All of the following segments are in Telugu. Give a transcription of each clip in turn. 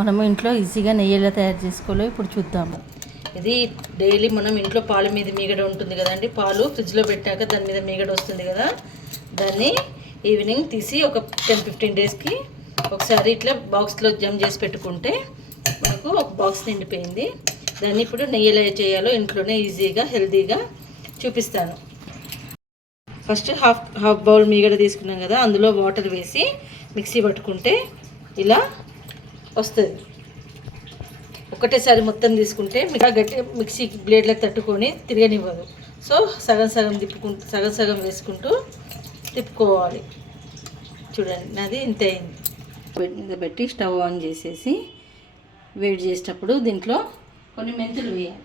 మనము ఇంట్లో ఈజీగా నెయ్యి ఎలా తయారు చేసుకోవాలో ఇప్పుడు చూద్దాము. ఇది డైలీ మనం ఇంట్లో పాల మీద మీగడ ఉంటుంది కదండి, పాలు ఫ్రిడ్జ్లో పెట్టాక దాని మీద మీగడ వస్తుంది కదా, దాన్ని ఈవినింగ్ తీసి ఒక 10-15 డేస్కి ఒకసారి ఇట్లా బాక్స్లో జమ్ చేసి పెట్టుకుంటే మనకు ఒక బాక్స్ నిండిపోయింది. దాన్ని ఇప్పుడు నెయ్యి ఎలా చేయాలో ఇంట్లోనే ఈజీగా హెల్తీగా చూపిస్తాను. ఫస్ట్ హాఫ్ బౌల్ మీగడ తీసుకున్నాం కదా, అందులో వాటర్ వేసి మిక్సీ పట్టుకుంటే ఇలా వస్తుంది. ఒకటేసారి మొత్తం తీసుకుంటే గట్టి మిక్సీ బ్లేడ్లకు తట్టుకొని తిరగనివ్వదు. సో సగం సగం వేసుకుంటూ తిప్పుకోవాలి. చూడండి, నాది ఇంత అయింది. మీద పెట్టి స్టవ్ ఆన్ చేసేసి వేడి చేసేటప్పుడు దీంట్లో కొన్ని మెంతులు వేయాలి.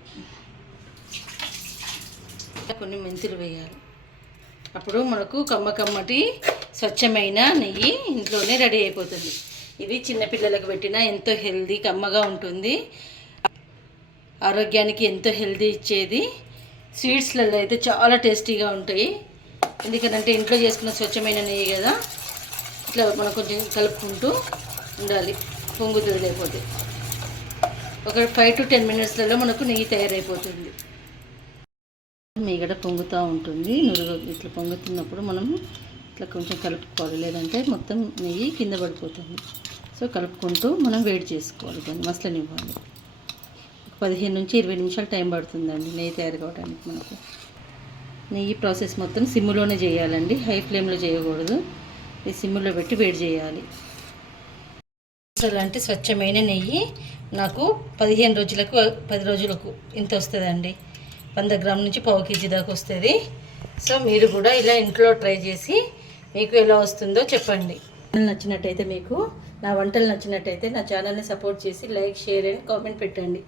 అప్పుడు మనకు కమ్మటి స్వచ్ఛమైన నెయ్యి ఇంట్లోనే రెడీ అయిపోతుంది. ఇవి చిన్నపిల్లలకు పెట్టినా ఎంతో హెల్దీ కమ్మగా ఉంటుంది, ఆరోగ్యానికి ఎంతో హెల్దీ ఇచ్చేది. స్వీట్స్లలో అయితే చాలా టేస్టీగా ఉంటాయి. ఎందుకంటే ఇంట్లో చేసుకున్న స్వచ్ఛమైన నెయ్యి కదా, ఇట్లా మనం కొంచెం కలుపుకుంటూ ఉండాలి, పొంగుతుంది. లేకపోతే ఒక 5-10 మినిట్స్లలో మనకు నెయ్యి తయారైపోతుంది. మీగడ పొంగుతూ ఉంటుంది. నురుగు ఇట్లా పొంగుతున్నప్పుడు మనం ఇట్లా కొంచెం కలుపుకోవాలి, లేదంటే మొత్తం నెయ్యి కింద పడిపోతుంది. సో కలుపుకుంటూ మనం వేడి చేసుకోవాలి, దాన్ని మసలనివ్వాలి. 15-20 నిమిషాలు టైం పడుతుందండి నెయ్యి తయారు కావడానికి. మనకు నెయ్యి ప్రాసెస్ మొత్తం సిమ్లోనే చేయాలండి, హై ఫ్లేమ్లో చేయకూడదు. ఈ సిమ్లో పెట్టి వేడి చేయాలి. అలాంటి స్వచ్ఛమైన నెయ్యి నాకు 10 రోజులకు ఇంత వస్తుందండి. 100 గ్రాముల నుంచి 1/4 కేజీ దాకా వస్తుంది. సో మీరు కూడా ఇలా ఇంట్లో ట్రై చేసి మీకు ఎలా వస్తుందో చెప్పండి. నచ్చినట్టయితే, మీకు నా వంటలు నచ్చినట్టయితే నా ఛానల్ని సపోర్ట్ చేసి లైక్, షేర్ అండ్ కామెంట్ పెట్టండి.